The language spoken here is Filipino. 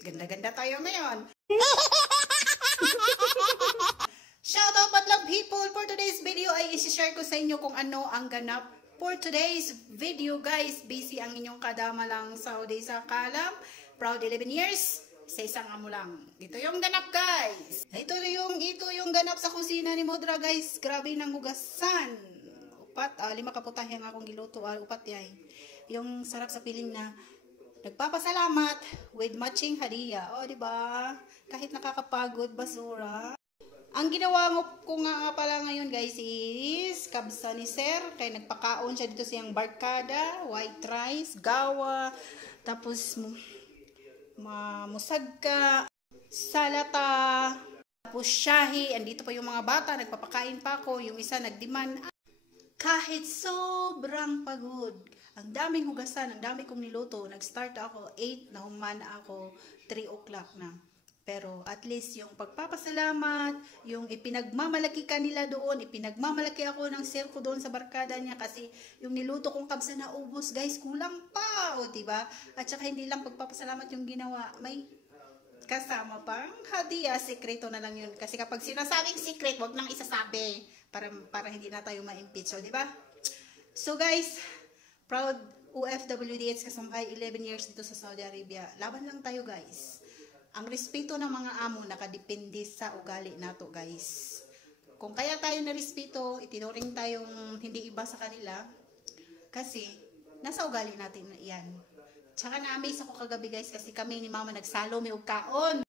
Ganda-ganda tayo ngayon. Shoutout madlang people! For today's video ay isi-share ko sa inyo kung ano ang ganap. For today's video guys, busy ang inyong kadama lang Saudi sa Kalam. Proud 11 years. Sa isang amo lang. Ito yung ganap guys. Ito yung ganap sa kusina ni Modra guys. Grabe ng hugasan. Upat, 5 kaputah yung akong giluto. Upat yan. Yung sarap sa piling na nagpapasalamat with matching hadiah. O, diba? Kahit nakakapagod, basura. Ang ginawa ko nga pala ngayon guys is kabsa ni Sir. Kaya nagpakaon siya dito siyang barkada, white rice, gawa, tapos musagka, salata, tapos shahi. Andito pa yung mga bata, nagpapakain pa ako. Yung isa nagdemand. Kahit sobrang pagod, ang daming hugasan, ang dami kong niluto. Nag-start ako 8, nahuman ako 3 o'clock na. Pero at least yung pagpapasalamat, yung ipinagmamalaki ka nila doon, ipinagmamalaki ako ng sir ko doon sa barkada niya kasi yung niluto kong kabsa na ubos, guys, kulang pa, o diba? At saka hindi lang pagpapasalamat yung ginawa, may kasama pang hadiah, sekreto na lang yun. Kasi kapag sinasabing secret, wag nang isasabi para hindi na tayo ma-impeach, o diba? So guys, proud OFWDH kasambay 11 years dito sa Saudi Arabia. Laban lang tayo guys. Ang respeto ng mga amo nakadepende sa ugali nato guys. Kung kaya tayo na respeto, itinuring tayong hindi iba sa kanila kasi nasa ugali natin na iyan. Tsaka na-amaze ako kagabi guys kasi kami ni mama nagsalo may ugkaon.